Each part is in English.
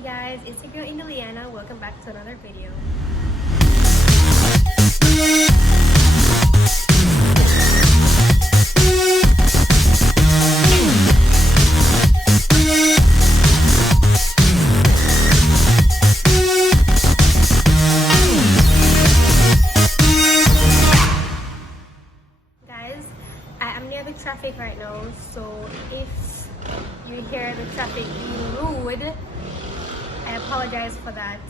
Hey guys, it's your girl Indeliana. Welcome back to another video. Guys, I am near the traffic right now, so if you hear the traffic being rude, I apologize for that.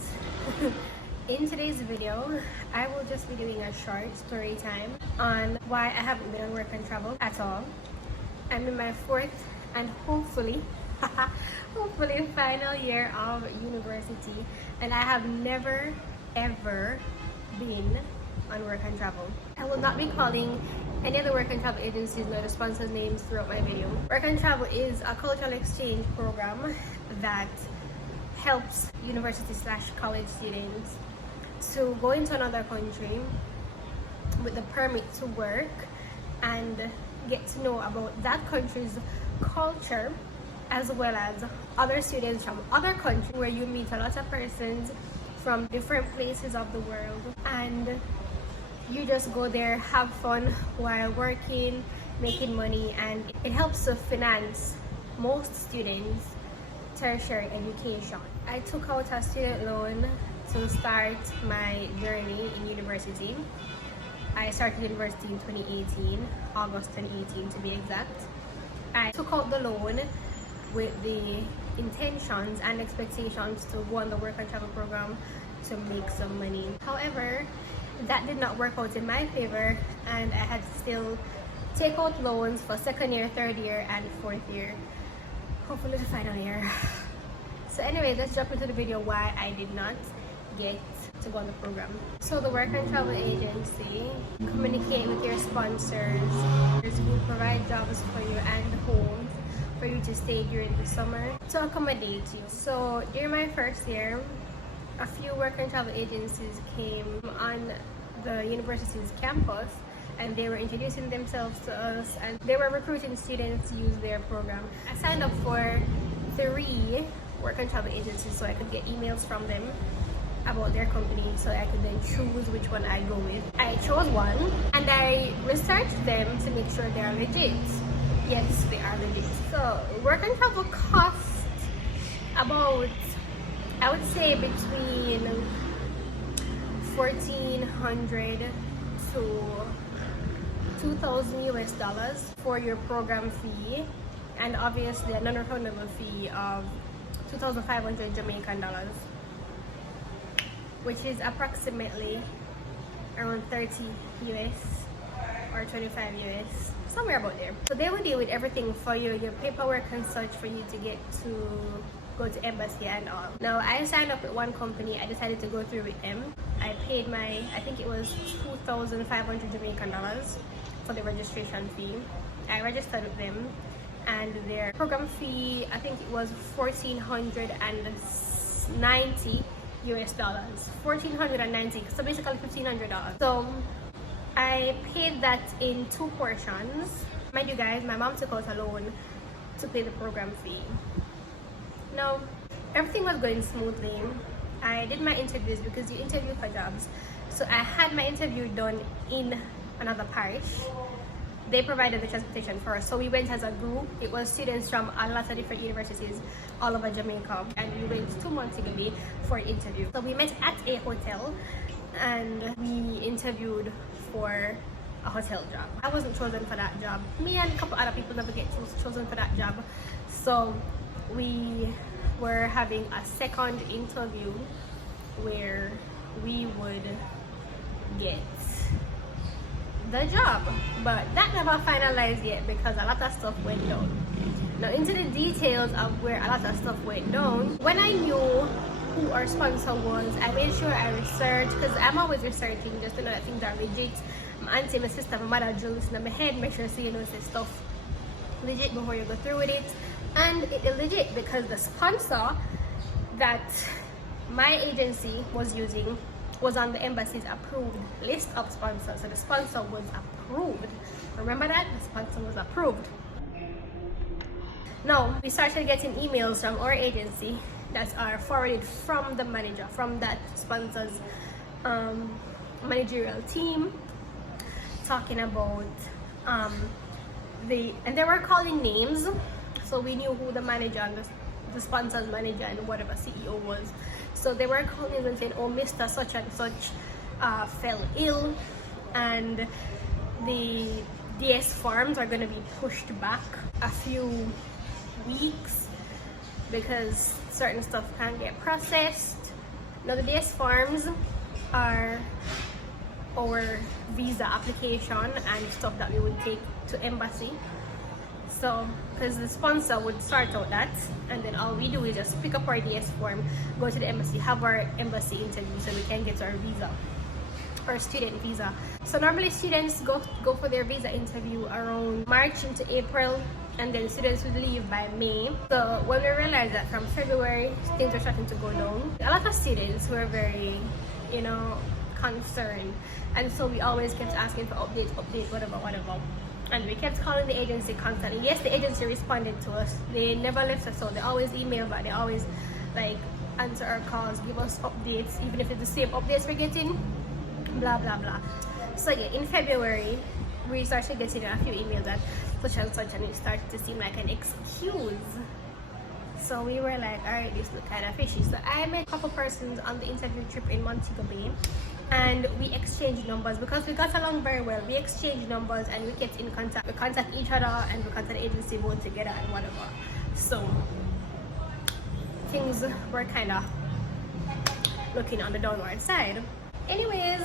In today's video, I will just be doing a short story time on why I haven't been on work and travel at all. I'm in my fourth and hopefully final year of university, and I have never ever been on work and travel. I will not be calling any of the work and travel agencies nor the sponsor names throughout my video. Work and travel is a cultural exchange program that helps university/college students to go into another country with the permit to work and get to know about that country's culture, as well as other students from other countries, where you meet a lot of persons from different places of the world, and you just go there, have fun while working, making money, and it helps to finance most students' tertiary education. I took out a student loan to start my journey in university. I started university in 2018, August 2018 to be exact. I took out the loan with the intentions and expectations to go on the work and travel program to make some money. However, that did not work out in my favor, and I had to still take out loans for second year, third year, and fourth year. Hopefully the final year. So anyway, let's jump into the video why I did not get to go on the program. So the work and travel agency communicate with your sponsors who provide jobs for you and homes for you to stay during the summer to accommodate you. So during my first year, a few work and travel agencies came on the university's campus, and they were introducing themselves to us, and they were recruiting students to use their program. I signed up for 3 work and travel agencies so I could get emails from them about their company, so I could then choose which one I go with. I chose one and I researched them to make sure they are legit. Yes, they are legit. So work and travel costs about, I would say, between $1,400 to $2,000 US for your program fee, and obviously a non-refundable fee of 2,500 Jamaican dollars, which is approximately around 30 US or 25 US, somewhere about there. So they will deal with everything for you, your paperwork and such, for you to get to go to embassy and all. Now I signed up with one company. I decided to go through with them. I paid I think it was 2,500 Jamaican dollars for the registration fee. I registered with them, and their program fee, I think it was $1,490 US dollars. $1,490, so basically $1,500. So I paid that in 2 portions. Mind you guys, my mom took out a loan to pay the program fee. Now, everything was going smoothly. I did my interviews, because you interview for jobs. So I had my interview done in another parish. They provided the transportation for us. So we went as a group. It was students from a lot of different universities all over Jamaica. And we went to Montego Bay for an interview. So we met at a hotel and we interviewed for a hotel job. I wasn't chosen for that job. Me and a couple other people never get chosen for that job. So we were having a second interview where we would get the job, but that never finalized yet because a lot of stuff went down. Now into the details of where a lot of stuff went down, when I knew who our sponsor was, I made sure I researched, because I'm always researching just to know that things are legit. My auntie, my sister, my mother do listen to my head, make sure so you know say stuff legit before you go through with it. And it is legit because the sponsor that my agency was using was on the embassy's approved list of sponsors. So the sponsor was approved. Remember that? The sponsor was approved. Now, we started getting emails from our agency that are forwarded from the manager, from that sponsor's managerial team, talking about and they were calling names, so we knew who the manager and the sponsor's manager and whatever CEO was. So they were calling and saying, oh, Mr. such and such fell ill, and the DS forms are going to be pushed back a few weeks because certain stuff can't get processed. Now the DS forms are our visa application and stuff that we would take to embassy. So because the sponsor would sort out that, and then all we do is just pick up our DS form, go to the embassy, have our embassy interview so we can get our visa, our student visa. So normally students go for their visa interview around March into April, and then students would leave by May. So when we realized that from February things were starting to go down, a lot of students were very, you know, concerned, and so we always kept asking for updates, whatever. And we kept calling the agency constantly. Yes, the agency responded to us. They never left us out. They always email back. They always like answer our calls, give us updates, even if it's the same updates we're getting, blah blah blah. So yeah, in February we started getting a few emails that such and such, and it started to seem like an excuse. So we were like, alright, this looks kind of fishy. So I met a couple persons on the interview trip in Montego Bay, and we exchanged numbers because we got along very well. We exchanged numbers and we kept in contact. We contact each other and we contact the agency both together and whatever. So things were kind of looking on the downward side. Anyways,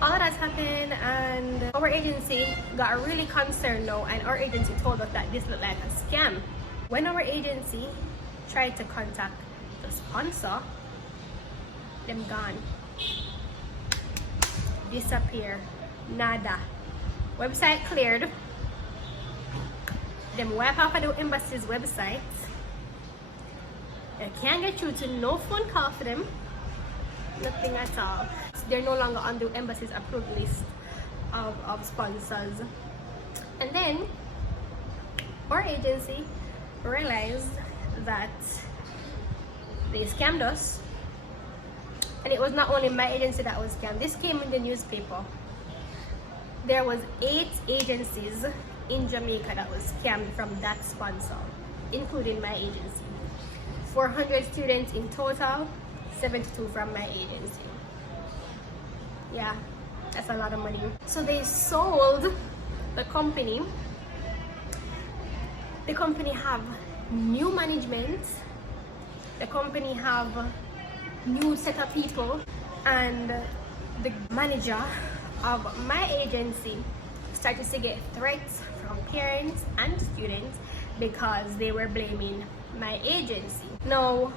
all of that happened and our agency got really concerned now, and our agency told us that this looked like a scam. When our agency tried to contact the sponsor, them gone. Disappear. Nada. Website cleared. Them wipe off of the embassy's website. You can't get through to no phone call for them. Nothing at all. They're no longer on the embassy's approved list of sponsors. And then our agency realized that they scammed us. And it was not only my agency that was scammed. This came in the newspaper. There was 8 agencies in Jamaica that was scammed from that sponsor, including my agency. 400 students in total, 72 from my agency. Yeah, that's a lot of money. So they sold the company. The company have new management. The company have new set of people, and the manager of my agency started to get threats from parents and students because they were blaming my agency. No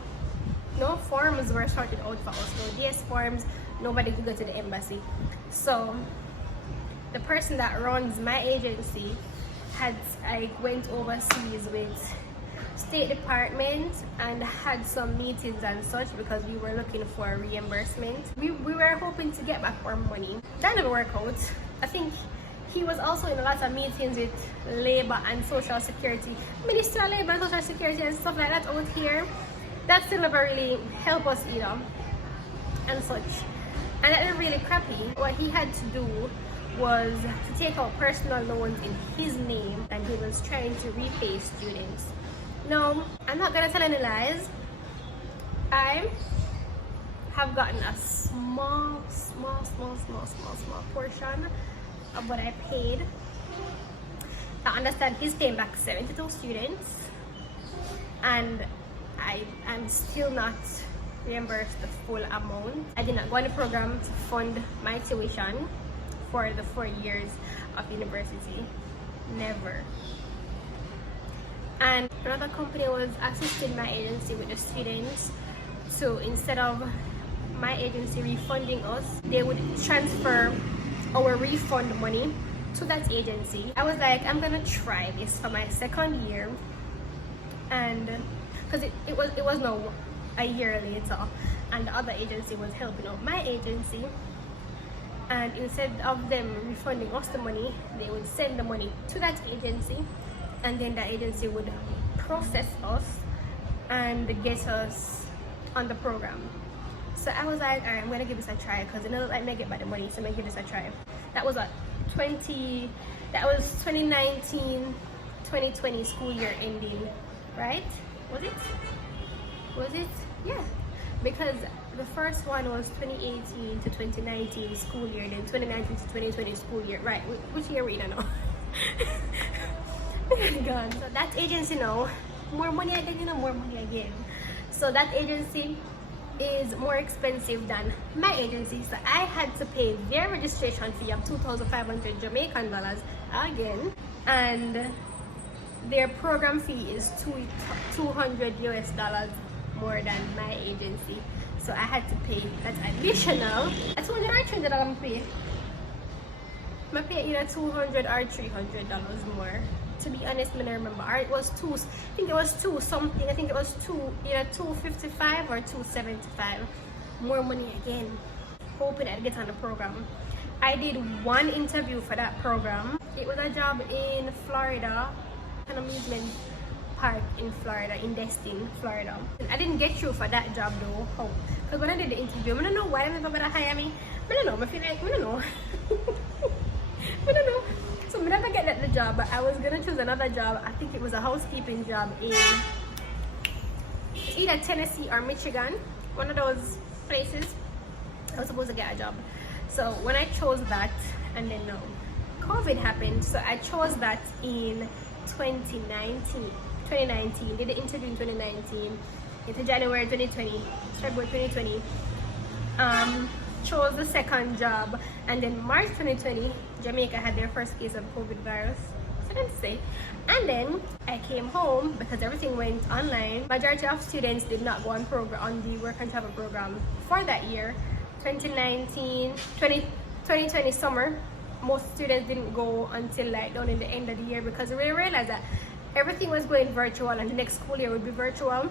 forms were sorted out for us, no DS forms, nobody could go to the embassy. So the person that runs my agency went overseas with State Department and had some meetings and such because we were looking for reimbursement. We were hoping to get back our money. That never worked out. I think he was also in a lot of meetings with Labor and Social Security, Minister of Labor and Social Security and stuff like that out here. That still never really helped us either and such. And that was really crappy. What he had to do was to take out personal loans in his name, and he was trying to repay students. No, I'm not gonna tell any lies. I have gotten a small portion of what I paid. I understand he's paying back 72 students, and I'm still not reimbursed the full amount. I did not go on the program to fund my tuition for the 4 years of university. Never. And another company was assisting my agency with the students. So instead of my agency refunding us, they would transfer our refund money to that agency. I was like, I'm gonna try this for my 2nd year, and because it was now a year later, and the other agency was helping out my agency, and instead of them refunding us the money, they would send the money to that agency, and then the agency would process us and get us on the program. So I was like, alright, I'm gonna give this a try because I may get by the money, so I'm gonna give this a try. That was 2019 2020 school year ending, right? Was it? Yeah, because the first one was 2018 to 2019 school year, then 2019 to 2020 school year, right? Which year we don't know. God. So that agency now, more money again, more money again. So that agency is more expensive than my agency, so I had to pay their registration fee of 2,500 Jamaican dollars again, and their program fee is 200 US dollars more than my agency. So I had to pay that additional. That's $200 or $300 I'm pay. I pay either $200 or $300 more. To be honest, I don't remember. Or it was two. I think it was two something. I think it was either $255 or $275. More money again. Hoping I'd get on the program. I did one interview for that program. It was a job in Florida, an amusement park in Florida, in Destin, Florida. And I didn't get through for that job though. How? Because when I did the interview, I don't know why they never gonna hire me. I don't know. I feel like I don't know. I don't know. So I never get the job, but I was gonna choose another job. I think it was a housekeeping job in either Tennessee or Michigan, one of those places. I was supposed to get a job. So when I chose that, and then COVID happened, so I chose that in 2019. Did the interview in 2019 into January 2020, February 2020. Chose the second job, and then March 2020 Jamaica had their first case of COVID virus, so them say. And then I came home because everything went online. Majority of students did not go on the work and travel program for that year. 2020 summer, most students didn't go until like down in the end of the year because we realized that everything was going virtual and the next school year would be virtual.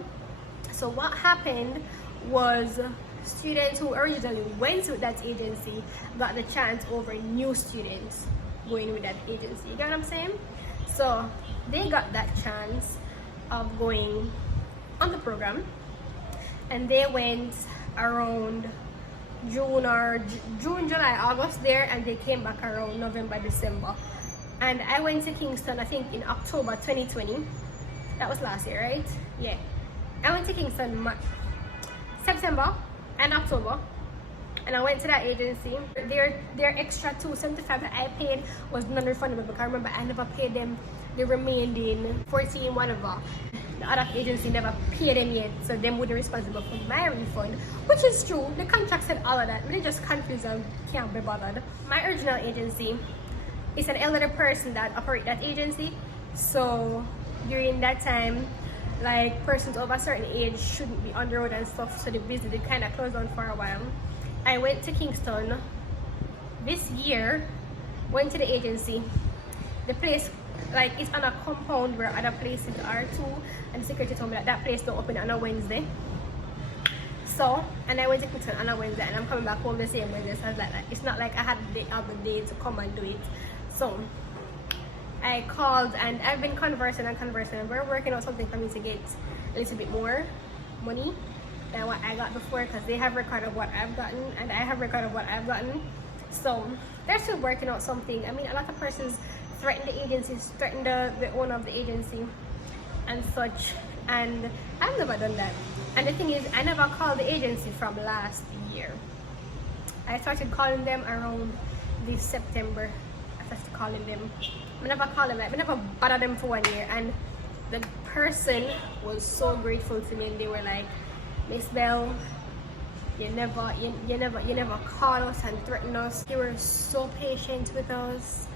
So what happened was students who originally went with that agency got the chance over new students going with that agency. You get what I'm saying? So they got that chance of going on the program, and they went around June, July, August there, and they came back around November, December. And I went to Kingston, I think in October 2020. That was last year, right? Yeah. I went to Kingston September and October, and I went to that agency. Their extra $275 that I paid was non-refundable because I remember I never paid them the remaining 14 whatever. The other agency never paid them yet, so them would be responsible for my refund, which is true. The contract said all of that, but they just confused and can't be bothered. My original agency is an elderly person that operate that agency, so during that time, like persons over a certain age shouldn't be on the road and stuff, so they kind of closed down for a while. I went to Kingston this year, went to the agency. The place, like, it's on a compound where other places are too, and the security told me that that place don't open on a Wednesday. So, and I went to Kingston on a Wednesday, and I'm coming back home the same Wednesday, so I was like, it's not like I had the other day to come and do it. So I called, and I've been conversing, and we're working on something for me to get a little bit more money than what I got before, because they have record of what I've gotten and I have record of what I've gotten. So they're still working out something. I mean, a lot of persons threaten the agencies, threaten the owner of the agency and such, and I've never done that. And the thing is, I never called the agency from last year. I started calling them around this September. I started calling them. I never called them, like, I never bothered them for 1 year, and the person was so grateful to me, and they were like, Miss Bell, you never call us and threaten us. You were so patient with us,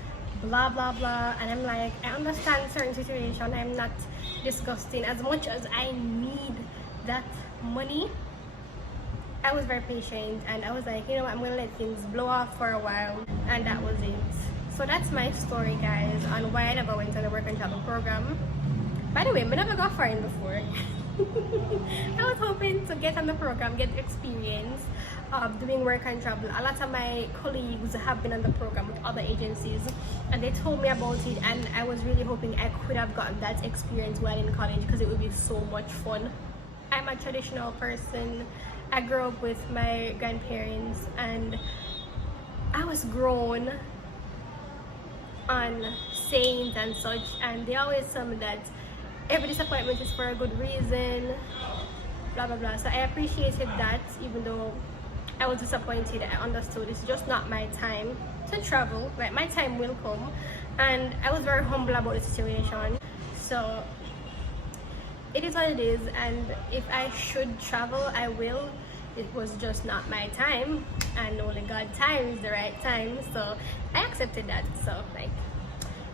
blah blah blah. And I'm like, I understand certain situation. I'm not disgusting. As much as I need that money, I was very patient, and I was like, you know what, I'm gonna let things blow off for a while, and that was it. So that's my story, guys, on why I never went on the work and travel program. By the way, I never got foreign before. I was hoping to get on the program, get experience of doing work and travel. A lot of my colleagues have been on the program with other agencies, and they told me about it, and I was really hoping I could have gotten that experience while in college, because it would be so much fun. I'm a traditional person. I grew up with my grandparents and I was grown on sayings and such, and they always tell me that every disappointment is for a good reason, blah blah blah. So I appreciated that. Even though I was disappointed, I understood it's just not my time to travel. Like, my time will come, and I was very humble about the situation. So it is what it is, and if I should travel, I will. It was just not my time, and only God's time is the right time, so I accepted that. So, like,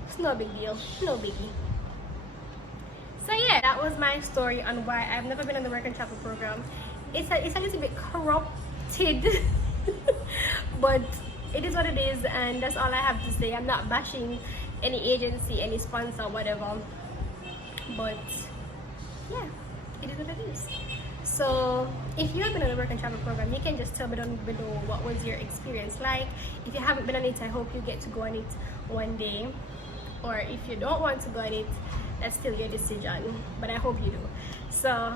it's no big deal, no biggie. So yeah, that was my story on why I've never been on the work and travel program. It's a little bit corrupted but it is what it is, and that's all I have to say. I'm not bashing any agency, any sponsor, whatever, but yeah, it is what it is. So if you have been on the work and travel program, you can just tell me down below what was your experience like. If you haven't been on it, I hope you get to go on it one day, or if you don't want to go on it, that's still your decision, but I hope you do. So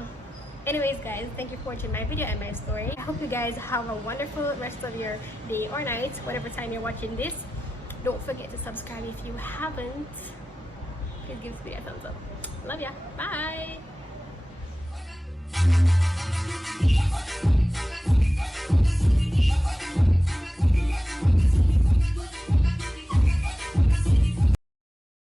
anyways guys, thank you for watching my video and my story. I hope you guys have a wonderful rest of your day or night, whatever time you're watching this. Don't forget to subscribe if you haven't. Please give this video a thumbs up. Love ya. Bye.